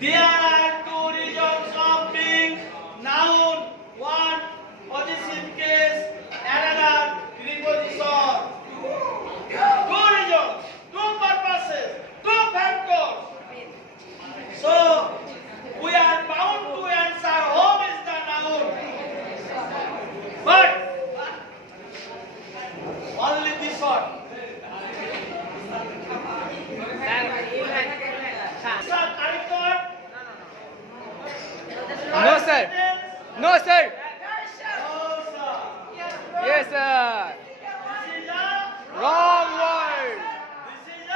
There are two regions of being noun. One possessive case, another preposition. Two regions, two purposes, two factors. So we are bound to answer home is the noun. But only this one. Sir, correct or? No, sir. No, sir. No, sir. Yes, sir. This is a Wrong word. This is a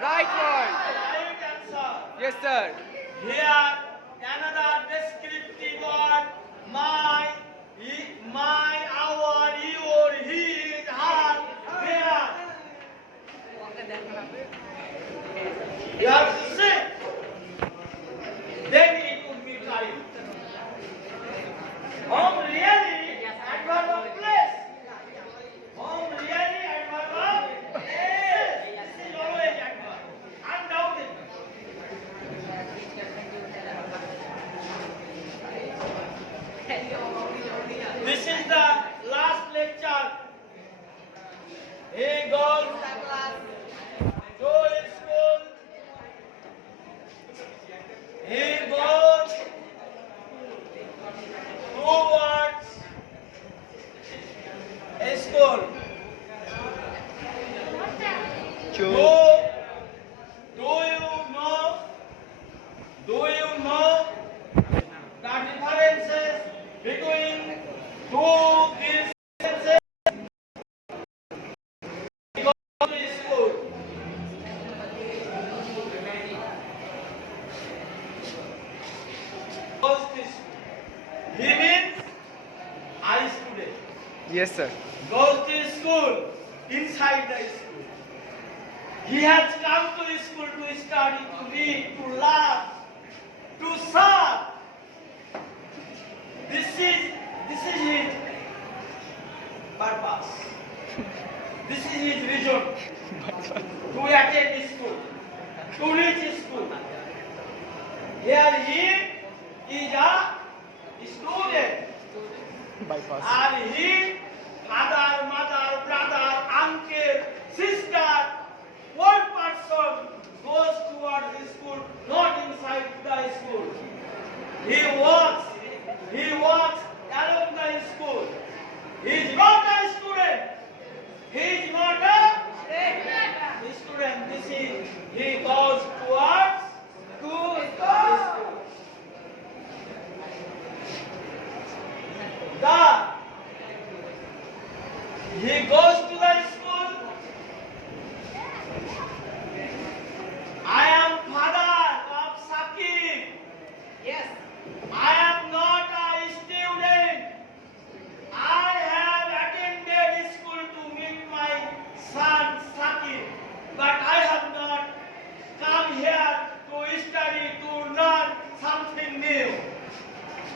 Right word. right answer. Yes, sir. Here another descriptive word. My, our, your, his, her, their. You have to say. Then it would be correct. Home really adverb of place. Home really adverb of place. This is always adverb. Undoubted. This is the last lecture. He goes to his school. He goes towards a school. Do you know the differences between two these sentences? Go to school. Goes to school. He means I student. Yes, sir. Goes to school, inside the school. He has come to school to study, to read, to learn, to serve. This is his purpose. This is his reason to attend school, to reach school. Here he is a student. Bypass. And he, father, mother, brother, uncle, sister, one person goes towards the school, not inside the school. He walks along the school. He is not a student. He is not a student. This is, he goes towards school. He goes to the school. I am father of Sakib. Yes. I am not a student. I have attended school to meet my son Sakib, but I have not come here to study, to learn something new.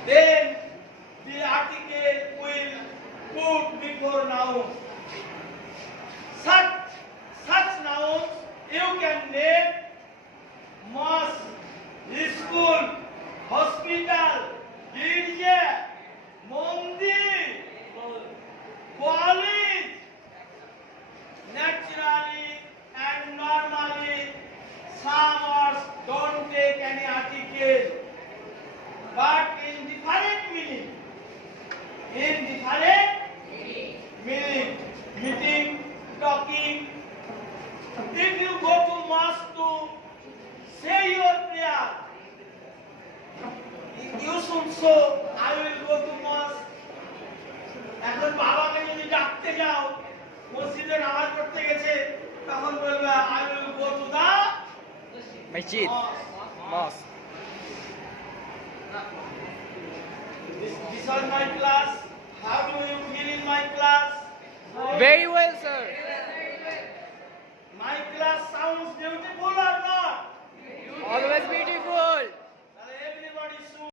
Then the article will put before noun. Such nouns you can name mosque, school, hospital, girja, mandir, college. Naturally and normally some words don't take any article, but in different meaning. Meeting, talking. If you go to mosque to say your prayer, you should show, I will go to mosque. এখন বাবাকে যদি ডাকতে যাও, মসজিদে নামাজ পড়তে গেছে, তখন বলবে I will go to the Masjid. Mosque. This was my class. How do you feel in my class? Very well, sir. My class sounds beautiful or not? Always beautiful.